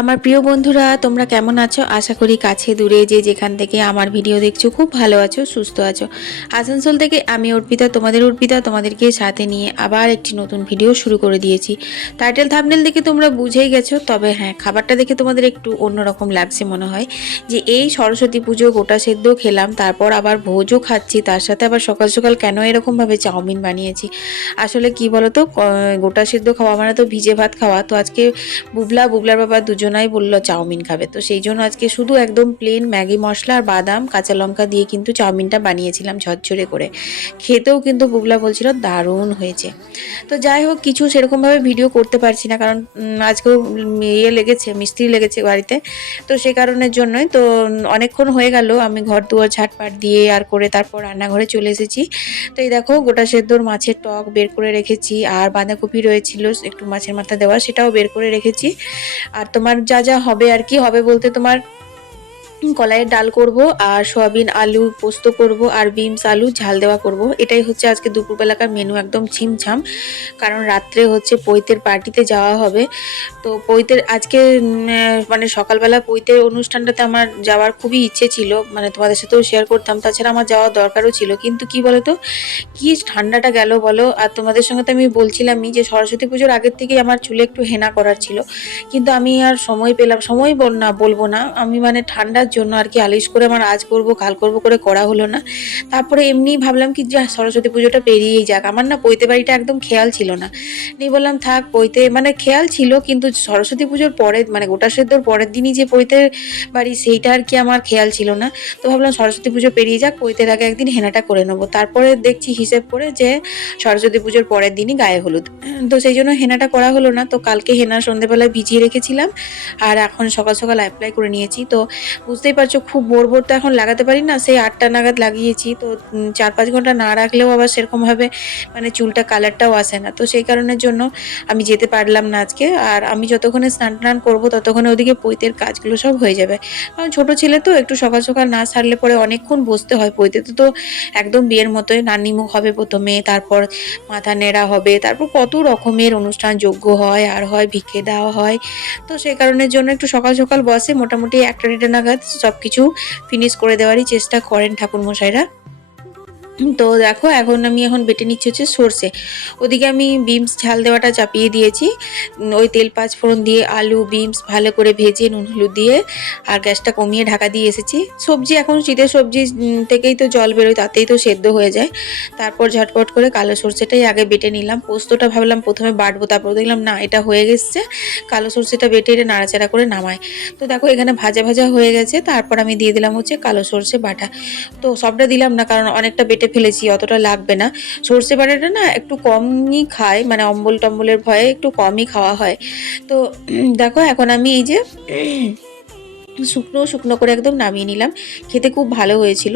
আমার প্রিয় বন্ধুরা, তোমরা কেমন আছো? আশা করি কাছে দূরে যে যেখান থেকে আমার ভিডিও দেখছ, খুব ভালো আছো, সুস্থ আছো। আসানসোল থেকে আমি অর্পিতা, তোমাদের অর্পিতা, তোমাদেরকে সাথে নিয়ে আবার একটি নতুন ভিডিও শুরু করে দিয়েছি। টাইটেল থামনেল দেখে তোমরা বুঝেই গেছো, তবে হ্যাঁ খাবারটা দেখে তোমাদের একটু অন্যরকম লাগছে মনে হয়, যে এই সরস্বতী পুজো, গোটা সেদ্ধ খেলাম, তারপর আবার ভোজও খাচ্ছি, তার সাথে আবার সকাল সকাল কেন এরকমভাবে চাউমিন বানিয়েছি? আসলে কি বলতো গোটা সেদ্ধ খাওয়া মানে তো ভিজে ভাত খাওয়া, তো আজকে বুবলা, বুবলার বাবা দুজনাই বলল, চাউমিন খাবে। তো সেই জন্য আজকে শুধু একদম প্লেন ম্যাগি মশলা আর বাদাম, কাঁচা লঙ্কা দিয়ে কিন্তু চাউমিনটা বানিয়েছিলাম ঝরঝরে করে। খেতেও কিন্তু বুবলা বলছিল দারুণ হয়েছে। তো যাই হোক, কিছু সেরকমভাবে ভিডিও করতে পারছি না কারণ আজকেও ইয়ে লেগেছে, মিস্ত্রি লেগেছে বাড়িতে। তো সে কারণের জন্যই তো অনেকক্ষণ হয়ে গেল, আমি ঘর দুয়ার ঝাটপাট দিয়ে আর করে তারপর রান্নাঘরে চলে এসেছি। তো এই দেখো, গোটা সেদ্ধর মাছের টক বের করে রেখেছি, আর বাঁধাকপি রয়েছিল, একটু মাছের মাথা দেওয়া সেটাও বের করে রেখেছি। আর তোমার যা যা হবে আর কি হবে বলতে তোমার কলাইয়ের ডাল করব আর সয়াবিন আলু পোস্ত করব আর বিমস আলু ঝাল দেওয়া করব। এটাই হচ্ছে আজকে দুপুরবেলাকার মেনু একদম ছিমছাম কারণ রাত্রে হচ্ছে পৈতের পার্টিতে যাওয়া হবে। তো পৈতের আজকে মানে সকালবেলা পৈতের অনুষ্ঠানটাতে আমার যাওয়ার খুবই ইচ্ছে ছিল। মানে তোমাদের সাথেও শেয়ার করতাম। তাছাড়া আমার যাওয়ার দরকারও ছিল। কিন্তু কি বলতো? কি ঠান্ডাটা গেল বলো? আর তোমাদের সঙ্গে তো আমি বলছিলামই যে সরস্বতী পুজোর আগের থেকেই আমার চুলে একটু হেনা করার ছিল। কিন্তু আমি আর সময় পেলাম, সময় বল, না বলব না। আমি মানে ঠান্ডার জন্য আর কি আলিশ করে আমার আজ করব, কাল করব করে করা হলো না। তারপরে এমনি ভাবলাম কি, যে সরস্বতী পুজোটা পেরিয়েই যাক। আমার না পৈতে বাড়িটা একদম খেয়াল ছিল না। নিয়ে বললাম, থাক, পৈতে মানে খেয়াল ছিল, কিন্তু সরস্বতী পুজোর পরে মানে গোটা সেদ্ধর পরের দিনই যে পৈতে বাড়ি, সেইটা আর কি আমার খেয়াল ছিল না। তো ভাবলাম সরস্বতী পুজো পেরিয়ে যাক, পৈতের আগে একদিন হেনাটা করে নেব। তারপরে দেখছি হিসেব করে যে সরস্বতী পুজোর পরের দিনই গায়ে হলুদ। তো সেই জন্য হেনাটা করা হলো না, তো কালকে হেনা সন্ধেবেলায় ভিজিয়ে রেখেছিলাম। আর এখন সকাল সকাল অ্যাপ্লাই করে নিয়েছি। তো বুঝতেই পারছ, খুব ভোর ভোর তো এখন লাগাতে পারি না, সেই আটটা নাগাদ লাগিয়েছি। তো চার পাঁচ ঘণ্টা না রাখলেও আবার সেরকমভাবে মানে চুলটা কালারটাও আসে না। তো সেই কারণের জন্য আমি যেতে পারলাম না আজকে। আর আমি যতক্ষণে স্নান টান করব, ততক্ষণে ওদিকে পৈতের কাজগুলো সব হয়ে যাবে। কারণ ছোট ছেলে তো, একটু সকাল সকাল না সারলে পরে অনেকক্ষণ বসতে হয় পৈতে তো একদম বিয়ের মতোই নান্নি মুখ হবে প্রথমে, তারপর মাথা নেড়া হবে, তারপর কত রকমের অনুষ্ঠান যোগ্য হয়, আর হয় ভিক্ষে দেওয়া হয়। তো সেই কারণের জন্য একটু সকাল সকাল বসে, মোটামুটি একটা দেড়টা নাগাদ সব কিছু ফিনিশ করে দেওয়ারই চেষ্টা করেন ঠাকুরমশাইরা। তো দেখো, এখন আমি এখন বেটে নিচ্ছি হচ্ছে সর্ষে। ওদিকে আমি বিমস ঝাল দেওয়াটা চাপিয়ে দিয়েছি। ওই তেল পাঁচ ফোড়ন দিয়ে আলু, বিমস ভালো করে ভেজে নুন, হলুদ দিয়ে আর গ্যাসটা কমিয়ে ঢাকা দিয়ে এসেছি। সবজি এখন শীতের সবজি থেকেই তো জল বেরোয়, তাতেই তো সেদ্ধ হয়ে যায়। তারপর ঝটপট করে কালো সর্ষেটাই আগে বেটে নিলাম। পোস্তটা ভাবলাম প্রথমে বাটবো, তারপর দেখলাম না, এটা হয়ে গেছে। কালো সর্ষেটা বেটে এটা নাড়াচাড়া করে নামায় তো দেখো, এখানে ভাজা ভাজা হয়ে গেছে। তারপর আমি দিয়ে দিলাম হচ্ছে কালো সর্ষে বাটা। তো সবটা দিলাম না, কারণ অনেকটা বেটে ফেলেছি, অতটা লাগবে না। সর্ষে বাটাটা না একটু কমই খায় মানে অম্বল টম্বলের ভয়ে একটু কমই খাওয়া হয়। তো দেখো, এখন আমি এই যে শুকনো শুকনো করে একদম নামিয়ে নিলাম। খেতে খুব ভালো হয়েছিল।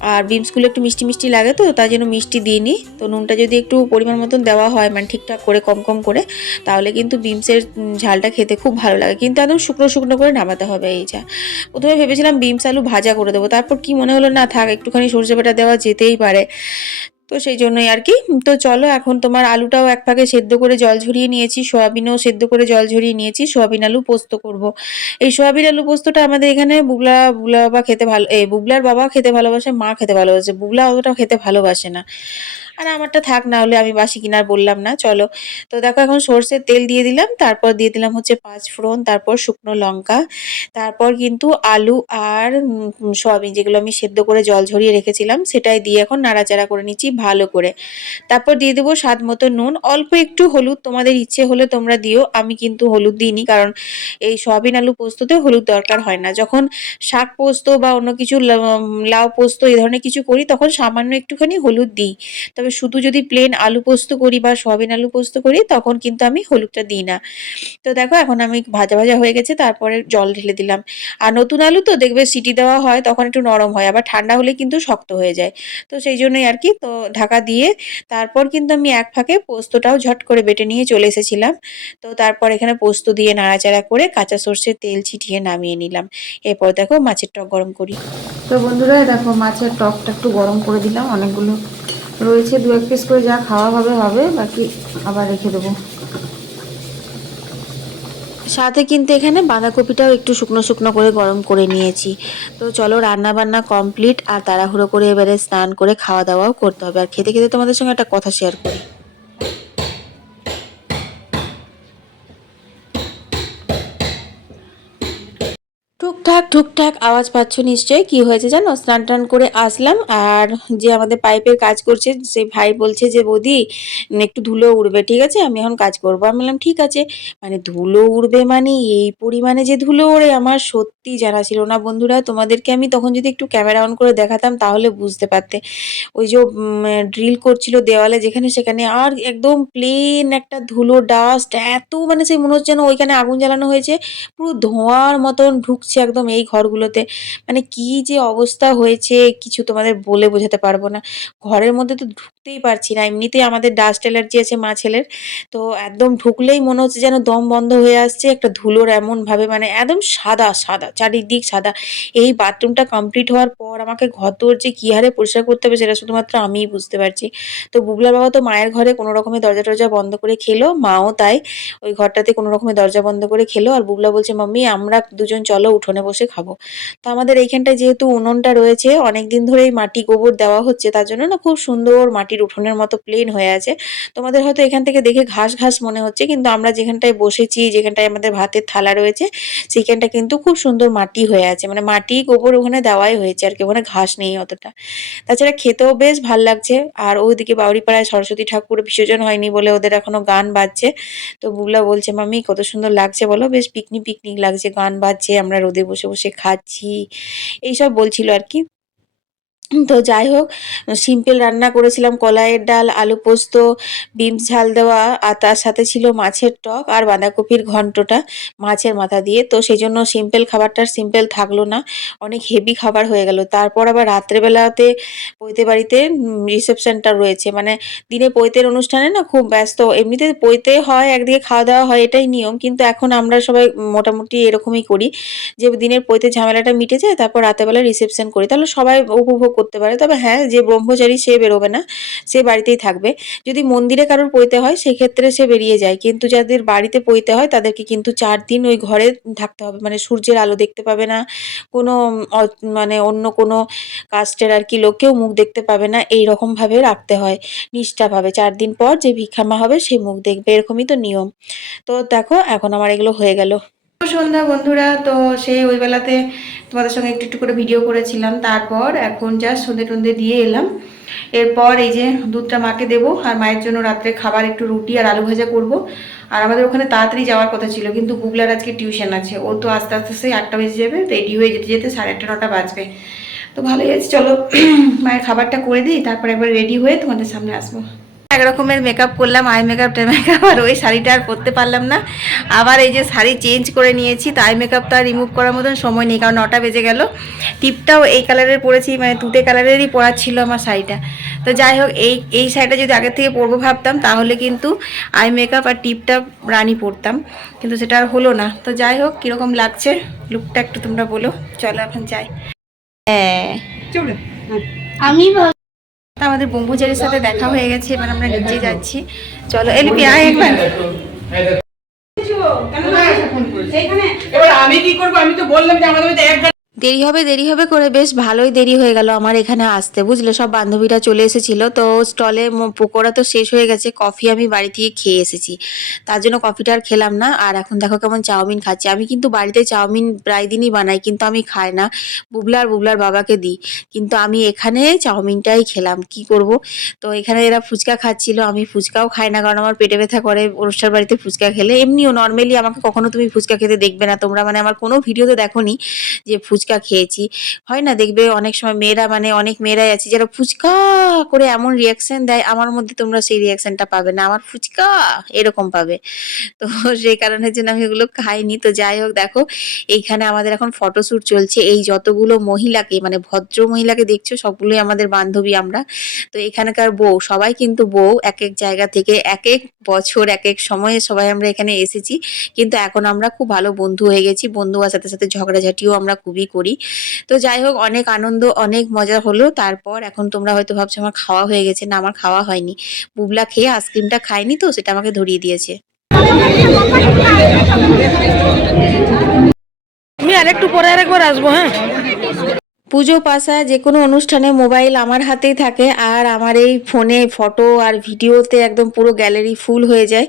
আর বিমসগুলো একটু মিষ্টি মিষ্টি লাগে তো তার জন্য মিষ্টি দিইনি। তো নুনটা যদি একটু পরিমাণ মতন দেওয়া হয় মানে ঠিকঠাক করে, কম কম করে, তাহলে কিন্তু বিমসের ঝালটা খেতে খুব ভালো লাগে। কিন্তু একদম শুকনো শুকনো করে নামাতে হবে এই যা। প্রথমে ভেবেছিলাম বিমস আলু ভাজা করে দেবো, তারপর কি মনে হলো না থাক, একটুখানি সর্ষে বাটা দেওয়া যেতেই পারে। তো সেই জন্যই আর কি। তো চলো এখন তোমার আলুটাও এক ফাঁকে সেদ্ধ করে জল ঝরিয়ে নিয়েছি, সোয়াবিনও সেদ্ধ করে জল ঝরিয়ে নিয়েছি, সোয়াবিন আলু পোস্ত করব। এই সোয়াবিন আলু পোস্তটা আমাদের এখানে বুগলা বুগলা বাবা খেতে ভালো, এই বুগলার বাবা খেতে ভালোবাসে, মা খেতে ভালোবাসে। বুগলা অতটা খেতে ভালোবাসে না। আর আমারটা থাক, না হলে আমি বাসি কিনার বললাম না, চলো। তো দেখো এখন সর্ষের তেল দিয়ে দিলাম, তারপর দিয়ে দিলাম হচ্ছে পাঁচ ফোড়ন তারপর শুকনো লঙ্কা, তারপর কিন্তু আলু আর সয়াবিন যেগুলো আমি সেদ্ধ করে জল ঝরিয়ে রেখেছিলাম, সেটাই দিয়ে এখন নাড়াচাড়া করে নিচ্ছি ভালো করে। তারপর দিয়ে দেবো স্বাদ মতো নুন, অল্প একটু হলুদ, তোমাদের ইচ্ছে হলে তোমরা দিও, আমি কিন্তু হলুদ দিইনি, কারণ এই সয়াবিন আলু পোস্ততে হলুদ দরকার হয় না। যখন শাক পোস্ত বা অন্য কিছু লাউ পোস্ত এই ধরনের কিছু করি, তখন সামান্য একটুখানি হলুদ দিই। তবে শুধু যদি প্লেন আলু পোস্ত করি বা সয়াবিন আলু পোস্ত করি, তখন কিন্তু আমি হলুদটা দিই না। তো দেখো, এখন আমি ভাজা ভাজা হয়ে গেছে, তারপরে জল ঢেলে দিলাম। আর নতুন আলু তো দেখবে সিটি দেওয়া হয়, তখন একটু নরম হয়, আবার ঠান্ডা হলে কিন্তু শক্ত হয়ে যায়। তো সেই জন্যই আর কি, তো ঢাকা দিয়ে তারপর কিন্তু আমি এক ফাঁকে পোস্তটাও ঝট করে বেটে নিয়ে চলে এসেছিলাম। তো তারপর এখানে পোস্ত দিয়ে নাড়াচাড়া করে কাঁচা সর্ষের তেল ছিটিয়ে নামিয়ে নিলাম। এরপর দেখো মাছের টক গরম করি। তো বন্ধুরা, দেখো মাছের টকটা একটু গরম করে দিলাম, অনেকগুলো রয়েছে, দু এক পিস করে যা খাওয়া হবে হবে, বাকি আবার রেখে দেবো। সাথে কিন্তু এখানে বাঁধাকপিটাও একটু শুকনো শুকনো করে গরম করে নিয়েছি। তো চলো রান্না বান্না কমপ্লিট আর তাড়াহুড়ো করে এবারে স্নান করে খাওয়া দাওয়াও করতে হবে। আর খেতে খেতে তোমাদের সঙ্গে একটা কথা শেয়ার করি। টুকটাক টুকটাক আওয়াজ পাচ্ছ নিশ্চয়ই। কি হয়েছে জানো? স্নান টান করে আসলাম আর যে আমাদের পাইপের কাজ করছে, সে ভাই বলছে যে, বৌদি, একটু ধুলো উড়বে, ঠিক আছে? আমি এখন কাজ করব। আমি বললাম, ঠিক আছে। মানে ধুলো উড়বে মানে? এই পরিমাণে যে ধুলো ওড়ে, আমার সত্যি জানা ছিল না। বন্ধুরা, তোমাদেরকে আমি তখন যদি একটু ক্যামেরা অন করে দেখাতাম, তাহলে বুঝতে পারতে। ওই যে ড্রিল করছিল দেওয়ালে যেখানে, সেখানে, আর একদম প্লেন একটা ধুলো ডাস্ট এত মানে সেই মনে হচ্ছে যেন ওইখানে আগুন জ্বালানো হয়েছে। পুরো ধোঁয়ার মতন ঢুকছে একদম। এই ঘরগুলোতে? মানে কি যে অবস্থা হয়েছে? কিছু তোমাদের বলে বোঝাতে পারব না। ঘরের মধ্যে তো ঢুকতেই পারছি না। এমনিতেই আমাদের ডাস্ট অ্যালার্জি আছে মা ছেলের। তো একদম ঢুকলেই মনে হচ্ছে যেন দম বন্ধ হয়ে আসছে। একটা ধুলোর এমন ভাবে মানে একদম সাদা সাদা, চারিদিক সাদা। এই বাথরুমটা কমপ্লিট হওয়ার পর আমাকে ঘতর যে কী হারে পরিষ্কার করতে হবে সেটা শুধুমাত্র আমিই বুঝতে পারছি। তো বুবলার বাবা তো মায়ের ঘরে কোনো রকমের দরজা টরজা বন্ধ করে খেলো, মাও তাই। ওই ঘরটাতে কোনো রকমের দরজা বন্ধ করে খেলো। আর বুবলা বলছে, মাম্মি, আমরা দুজন চলো, উঠোনে বসে খাব। তো আমাদের এইখানটায় যেহেতু উনুনটা রয়েছে অনেক দিন ধরেই মাটি গোবর দেওয়া হচ্ছে, তার জন্য না খুব সুন্দর মাটির উঠোনের মতো প্লেন হয়ে আছে। তোমাদের হয়তো এখান থেকে দেখে ঘাস ঘাস মনে হচ্ছে, কিন্তু আমরা যেখানটায় বসেছি, যেখানটায় আমাদের ভাতের থালা রয়েছে, সেইখানটা কিন্তু খুব সুন্দর মাটি হয়ে আছে। মানে মাটি গোবর ওখানে দেওয়াই হয়েছে, আর কি ওখানে ঘাস নেই অতটা। তাছাড়া খেতেও বেশ ভালো লাগছে, আর ওইদিকে বাউরিপাড়ায় সরস্বতী ঠাকুর বিসর্জন হয়নি বলে ওদের এখনও গান বাজছে। তো বুবলা বলছে মামি কত সুন্দর লাগছে বলো, বেশ পিকনিক পিকনিক লাগছে, গান বাজছে, আমরা রোদে বসে বসে খাচ্ছি। এইসব বলছিল আর কি। তো যাই হোক, সিম্পল রান্না করেছিলাম, কলাইয়ের ডাল, আলু পোস্ত বিমস ঝাল দেওয়া, আর তার সাথে ছিল মাছের টক আর বাঁধাকপির ঘন্টটা মাছের মাথা দিয়ে। তো সেই জন্য সিম্পল খাবারটা সিম্পল থাকল না, অনেক হেভি খাবার হয়ে গেল। তারপর আবার রাত্রেবেলাতে পৈতে বাড়িতে রিসেপশনটা রয়েছে। মানে দিনে পৈতের অনুষ্ঠানে না খুব ব্যস্ত, এমনিতে পৈতে হয়, একদিকে খাওয়া দাওয়া হয়, এটাই নিয়ম। কিন্তু এখন আমরা সবাই মোটামুটি এরকমই করি যে দিনের পৈতে ঝামেলাটা মিটে যায়, তারপর রাতেবেলা রিসেপশন করি। তাহলে সবাই উপভোগ করতে পারে। তবে হ্যাঁ যে ব্রহ্মচারী সে বেরোবে না, সে বাড়িতেই থাকবে। যদি মন্দিরে কারোর পৈতে হয়, সেক্ষেত্রে সে বেরিয়ে যায়। কিন্তু যাদের বাড়িতে পৈতে হয়, তাদেরকে কিন্তু চার দিন ওই ঘরে থাকতে হবে। মানে সূর্যের আলো দেখতে পাবে না, কোনো মানে অন্য কোনো কাস্টের আর কি লোকেও মুখ দেখতে পাবে না। এই রকমভাবে রাখতে হয়, নিষ্ঠাভাবে। চার দিন পর যে ভিক্ষামা হবে, সে মুখ দেখবে। এরকমই তো নিয়ম। তো দেখো, এখন আমার এগুলো হয়ে গেল। সন্ধ্যা বন্ধুরা। তো সেই ওই বেলাতে তোমাদের সঙ্গে একটু একটু করে ভিডিও করেছিলাম। তারপর এখন জাস্ট সন্ধে টন্ধে দিয়ে এলাম। এরপর এই যে দুধটা মাকে দেবো আর মায়ের জন্য রাত্রে খাবার একটু রুটি আর আলু ভাজা করব। আর আমাদের ওখানে তাড়াতাড়ি যাওয়ার কথা ছিল, কিন্তু গুগলার আজকে টিউশন আছে। ও তো আস্তে আস্তে সেই আটটা বেজে যাবে রেডি হয়ে যেতে যেতে সাড়ে আটটা, নটা বাজবে। তো ভালোই আছে চলো, মায়ের খাবারটা করে দিই, তারপর একবার রেডি হয়ে তোমাদের সামনে আসব। এক রকমের মেকআপ করলাম আই মেকআপ টে মেকআপ আর ওই শাড়িটা আর পরতে পারলাম না। আবার এই যে শাড়ি চেঞ্জ করে নিয়েছি তো আই মেকআপটা রিমুভ করার মতন সময় নেই কারণ নটা বেজে গেল। টিপটাও এই কালারের পরেছি মানে তুতে কালারেরই পরা ছিল আমার শাড়িটা। তো যাই হোক এই এই শাড়িটা যদি আগের থেকে পরবো ভাবতাম তাহলে কিন্তু আই মেকআপ আর টিপটা রানি পরতাম। কিন্তু সেটা আর হলো না। তো যাই হোক কীরকম লাগছে? লুকটা একটু তোমরা বলো। চলো এখন যাই। হ্যাঁ। আমি তা আমাদের বম্বুচারের সাথে দেখা হয়ে গেছে, এবার আমরা নিচে যাচ্ছি। চলো, এলিপি, আয় একবার। আমি কি করব? আমি তো বললাম যে আমাদের দেরি হবে দেরি হবে করে বেশ ভালোই দেরি হয়ে গেল আমার এখানে আসতে, বুঝলে? সব বান্ধবীরা চলে এসেছিল, তো স্টলে পকোড়া তো শেষ হয়ে গেছে, কফি আমি বাড়ি থেকে খেয়ে এসেছি। তার জন্য কফিটা আর খেলাম না, আর এখন দেখো কেমন চাউমিন খাচ্ছি। আমি কিন্তু বাড়িতে চাউমিন প্রায় দিনই বানাই, কিন্তু আমি খাই না। বুবলার বুবলার বাবাকে দিই, কিন্তু আমি এখানে চাউমিনটাই খেলাম, কি করব? তো এখানে এরা ফুচকা খাচ্ছিল, আমি ফুচকাও খাই না, কারণ আমার পেটে ব্যথা করে অনুষ্ঠান বাড়িতে ফুচকা খেলে। এমনিও নর্মালি আমাকে কখনো তুমি ফুচকা খেতে দেখবে না, তোমরা মানে আমার কোনো ভিডিওতে দেখোনি যে ফুচকা খেয়েছি। হয় না, দেখবে অনেক সময় মেয়েরা মানে অনেক মেয়েরাই আছে যারা ফুচকা করে এমন রিয়াকশন দেয়, আমার মধ্যে তোমরা সেই রিয়াকশনটা পাবে না, আমার ফুচকা এরকম পাবে। তো সেই কারণের জন্য আমি ওগুলো খাইনি। তো যাই হোক, দেখো, এইখানে আমাদের এখন ফটোশ্যুট চলছে। এই যতগুলো মহিলাকে মানে ভদ্র মহিলাকে দেখছ, সবগুলোই আমাদের বান্ধবী আমরা। তো এখানকার বউ, সবাই কিন্তু বউ এক এক জায়গা থেকে এক এক বছর এক এক সময়ে সবাই আমরা এখানে এসেছি। কিন্তু এখন আমরা খুব ভালো বন্ধু হয়ে গেছি। বন্ধু হওয়ার সাথে সাথে ঝগড়াঝাটিও আমরা খুবই করি। তো যাই হোক, অনেক আনন্দ, অনেক মজা হলো। তারপর এখন তোমরা হয়তো ভাবছ আমার খাওয়া হয়ে গেছে। না, আমার খাওয়া হয়নি। বুবলা খেয়ে আইসক্রিমটা খায়নি তো, সেটা আমাকে ধরিয়ে দিয়েছে। আমি আরেকটু পরে আরেকবার আসব হ্যাঁ? পুজো পাশা যে কোনো অনুষ্ঠানে মোবাইল আমার হাতেই থাকে আর আমার এই ফোনে ফটো আর ভিডিওতে একদম পুরো গ্যালারি ফুল হয়ে যায়।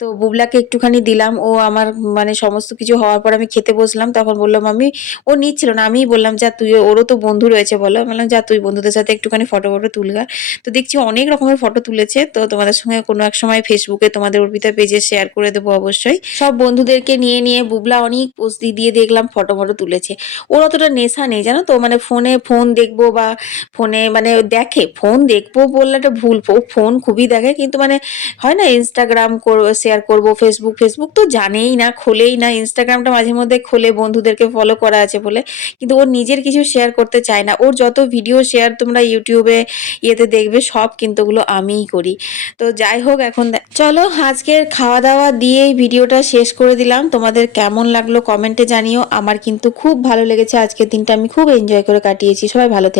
তো বুবলাকে একটুখানি দিলাম, ও আমার মানে সমস্ত কিছু হওয়ার পর আমি খেতে বসলাম, তখন বললাম আমি ও নিচ্ছিল না। আমিই বললাম, যা তুই, ওরও তো বন্ধু রয়েছে বলো। বললাম, যা তুই বন্ধুদের সাথে একটুখানি ফটো ফটো তুলগা তো দেখছি অনেক রকমের ফটো তুলেছে, তো তোমাদের সঙ্গে কোনো এক সময় ফেসবুকে তোমাদের অর্পিতা পেজে শেয়ার করে দেবো অবশ্যই। সব বন্ধুদেরকে নিয়ে নিয়ে বুবলা অনেক পোস্ট দিয়ে দিয়ে দেখলাম, ফটো ফটো তুলেছে। ওর অতটা নেশা নেই, জানো তো? মানে ফোনে ফোন দেখব বা ফোনে মানে দেখে, ফোন দেখব বললে একটা ভুল ফোন খুবই দেখে কিন্তু মানে হয় না ইনস্টাগ্রাম শেয়ার করব ফেসবুক ফেসবুক তো জানেই না, খোলেই না ইনস্টাগ্রামটা মাঝে মধ্যে খোলে, বন্ধুদেরকে ফলো করা আছে বলে, কিন্তু ওর নিজের কিছু শেয়ার করতে চায় না। ওর যত ভিডিও শেয়ার তোমরা ইউটিউবে ইয়েতে দেখবে, সব কিন্তু ওগুলো আমিই করি। তো যাই হোক এখন চলো আজকের খাওয়া দাওয়া দিয়েই ভিডিওটা শেষ করে দিলাম। তোমাদের কেমন লাগল কমেন্টে জানিও। আমার কিন্তু খুব ভালো লেগেছে। আজকের দিনটা আমি খুব এনজয় করে কাটিয়েছি। সবাই ভালো থেকো।